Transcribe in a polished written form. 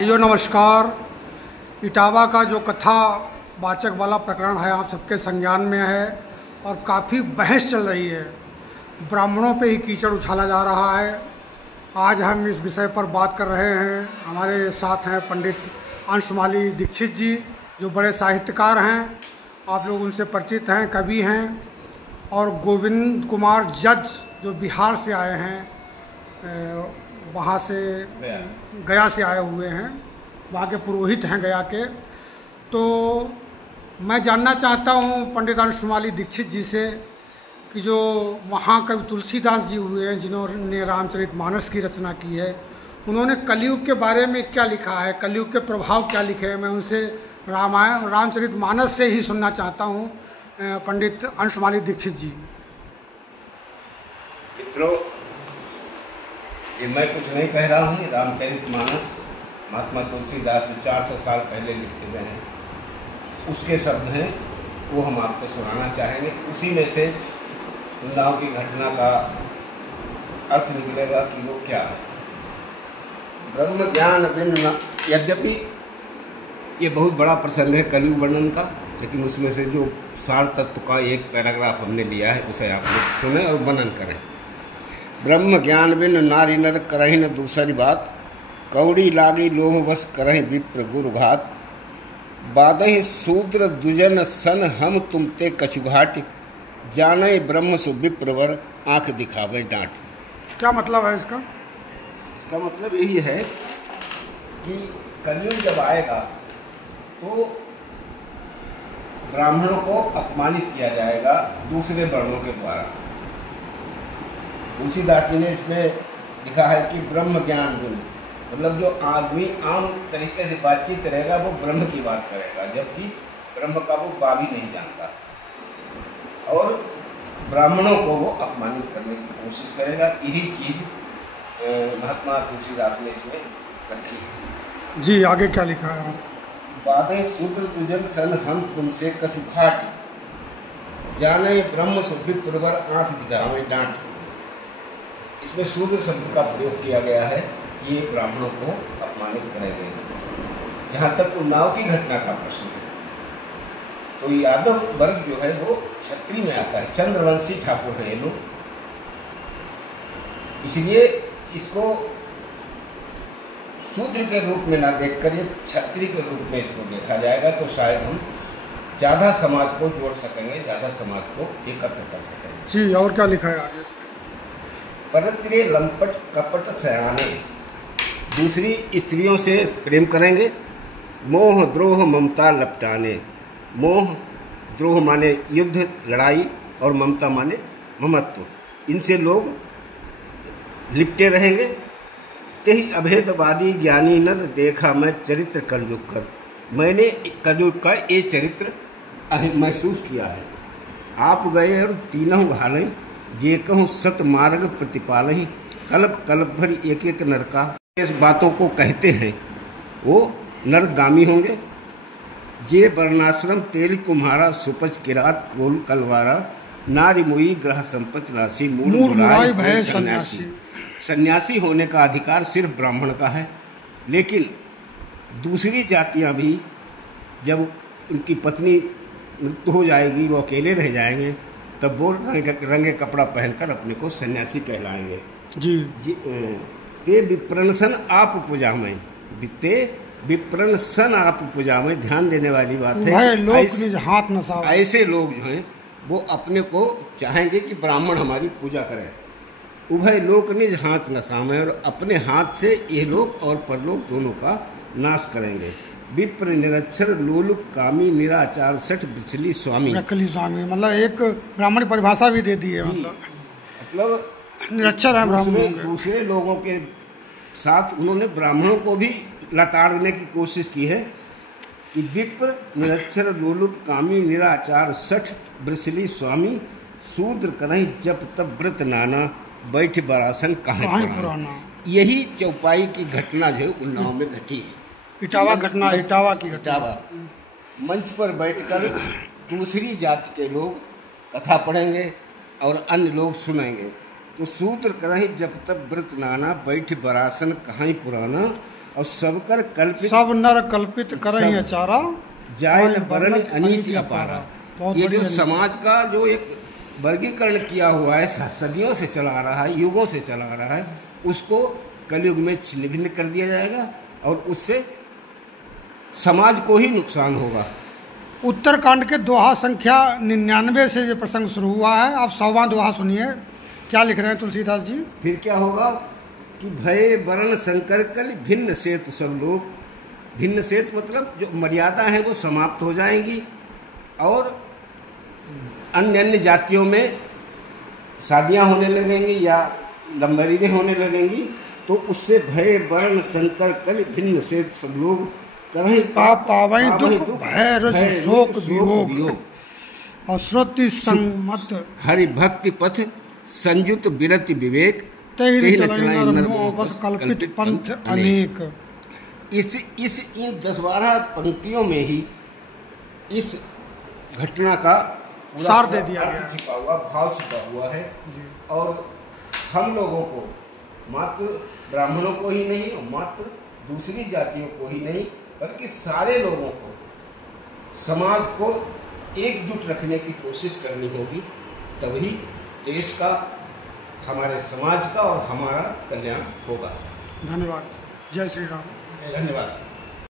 जो नमस्कार। इटावा का जो कथा वाचक वाला प्रकरण है आप सबके संज्ञान में है और काफ़ी बहस चल रही है। ब्राह्मणों पे ही कीचड़ उछाला जा रहा है। आज हम इस विषय पर बात कर रहे हैं। हमारे साथ हैं पंडित अंशमाली दीक्षित जी, जो बड़े साहित्यकार हैं, आप लोग उनसे परिचित हैं, कवि हैं, और गोविंद कुमार जज जो बिहार से आए हैं, वहाँ से गया से आए हुए हैं, वहाँ के पुरोहित हैं गया के। तो मैं जानना चाहता हूँ पंडित अंशमाली दीक्षित जी से कि जो वहाँ कवि तुलसीदास जी हुए हैं जिन्होंने रामचरितमानस की रचना की है, उन्होंने कलयुग के बारे में क्या लिखा है, कलयुग के प्रभाव क्या लिखे हैं। मैं उनसे रामचरितमानस से ही सुनना चाहता हूँ। पंडित अंशमाली दीक्षित जी। मित्रों, ये मैं कुछ नहीं कह रहा हूँ। रामचरितमानस महात्मा तुलसीदास जो 400 साल पहले लिखते गए हैं, उसके शब्द हैं, वो हम आपको सुनाना चाहेंगे। उसी में से उन्नाव की घटना का अर्थ निकलेगा कि वो क्या है। ब्रह्म ज्ञान बिन, यद्यपि ये बहुत बड़ा प्रसंग है कलयुग वर्णन का, लेकिन उसमें से जो सार तत्व का एक पैराग्राफ हमने लिया है उसे आप लोग सुने और मनन करें। ब्रह्म ज्ञान बिन नारी नर करहि न दूसरी बात, कौड़ी लागी लोह बस करहि विप्र गुरु घात, बादहि शूद्र दुजन सन हम तुमते कछुघाट, जाने ब्रह्म सु विप्रवर आंख दिखावे डांट। क्या मतलब है इसका? इसका मतलब यही है कि कलयुग जब आएगा तो ब्राह्मणों को अपमानित किया जाएगा दूसरे वर्णों के द्वारा। तुलसीदास जी ने इसमें लिखा है कि ब्रह्म ज्ञान बिन, मतलब जो आदमी आम तरीके से बातचीत रहेगा वो ब्रह्म की बात करेगा, जबकि ब्रह्म का वो बा भी नहीं जानता, और ब्राह्मणों को वो अपमानित करने की कोशिश करेगा। यही चीज़ महात्मा तुलसीदास ने इसमें रखी। जी, आगे क्या लिखा है? बाधे शूद्र तुजन सन हम तुमसे कछुघाट, जाने ब्रह्म सु विप्रवर आंख दिखावे डांट। इसमें शूद्र शब्द का प्रयोग किया गया है कि ये ब्राह्मणों को अपमानित करेंगे। जहाँ तक उन्नाव की घटना का प्रश्न है, तो यादव वर्ग जो है वो क्षत्रिय में आता है, चंद्रवंशी ठाकुर है ये लोग, इसलिए इसको शूद्र के रूप में ना देखकर ये क्षत्रिय के रूप में इसको देखा जाएगा, तो शायद हम ज़्यादा समाज को जोड़ सकेंगे, ज़्यादा समाज को एकत्र कर सकेंगे। जी, और क्या लिखा है आगे? परत्रे लंपट कपट सयाने, दूसरी स्त्रियों से प्रेम करेंगे, मोह द्रोह ममता लपटाने। मोह द्रोह माने युद्ध लड़ाई और ममता माने ममत्व। इनसे लोग लिपटे रहेंगे। तेहि अभेदवादी ज्ञानी नर देखा मैं चरित्र कलयुग कर। मैंने कलयुग का ये चरित्र महसूस किया है। आप गए और तीनों घालें, जे कहूँ सत मार्ग प्रतिपालही, कल्प कल्प भर एक एक नर का। इस बातों को कहते हैं वो नरगामी होंगे। जे वर्णाश्रम तेल कुम्हारा, सुपच किरात कोल कलवारा, नारी मुई ग्रह संपत्ति राशि, मूल बुराई भय सन्यासी। सन्यासी होने का अधिकार सिर्फ ब्राह्मण का है, लेकिन दूसरी जातियां भी जब उनकी पत्नी मृत्यु हो जाएगी, वो अकेले रह जाएंगे, तब वो रंगे कपड़ा पहनकर अपने को सन्यासी कहलाएंगे। जी, ते विप्रनसन आप पूजा में, ते विप्रनसन आप पूजा में, ध्यान देने वाली बात है। हाथ नसा, ऐसे लोग जो हैं वो अपने को चाहेंगे कि ब्राह्मण हमारी पूजा करें। उभय लोक निज हाथ नसामें, और अपने हाथ से ये लोग और परलोक दोनों का नाश करेंगे। विप्र निरक्षर लोलुप कामी, निराचार सठ बिचली स्वामी। स्वामी मतलब एक ब्राह्मण परिभाषा भी दे दी है, मतलब निरक्षर है ब्राह्मण। दूसरे लोगों के साथ उन्होंने ब्राह्मणों को भी लताड़ने की कोशिश की है कि विप्र निरक्षर लोलुप कामी, निराचार सठ बिचली स्वामी, शूद्र करहि जप तब व्रत नाना, बैठ बरासन कहाँ पुराना। यही चौपाई की घटना जो उन्नाव में घटी है। इटावा घटना, इटावा की इटावा मंच पर बैठकर दूसरी जाति के लोग कथा पढ़ेंगे और अन्य लोग सुनेंगे। तो शूद्र करहि जब तब व्रत नाना, बैठ बरासन कहाँ पुराना, और सबकर कल्पित सब नर कल्पित करही अचारा जाय न वरण अनीति अपारा। ये जो समाज का जो एक वर्गीकरण किया हुआ है, सदियों से चला रहा है, युगों से चला रहा है, उसको कलयुग में छिन्न भिन्न कर दिया जाएगा और उससे समाज को ही नुकसान होगा। उत्तरकांड के दोहा संख्या 99 से ये प्रसंग शुरू हुआ है। आप 100वां दोहा सुनिए, क्या लिख रहे हैं तुलसीदास जी। फिर क्या होगा कि भय वर्ण संकर कल भिन्न सेतु सब लोग। भिन्न सेतु मतलब जो मर्यादा है वो समाप्त हो जाएंगी और अन्य अन्य जातियों में शादियां होने लगेंगी या लंबरीजें होने लगेंगी, तो उससे भय वर्ण संकर कल भिन्न सेतु सब लोग करहि पाप पावई दुख भय रज शोक वियोग और श्रुति संमत हरि भक्ति पथ संयुत विरति विवेक तेहि चलाई नरमो बस कल्पित पंथ अनेक। इस इन 10-12 पंक्तियों में ही इस घटना का सार दे दिया गया, छिपा हुआ भाव छिपा हुआ है। और हम लोगों को, मात्र ब्राह्मणों को ही नहीं और मात्र दूसरी जातियों को ही नहीं, बल्कि सारे लोगों को, समाज को एकजुट रखने की कोशिश करनी होगी, तभी देश का, हमारे समाज का और हमारा कल्याण होगा। धन्यवाद। जय श्री राम। धन्यवाद।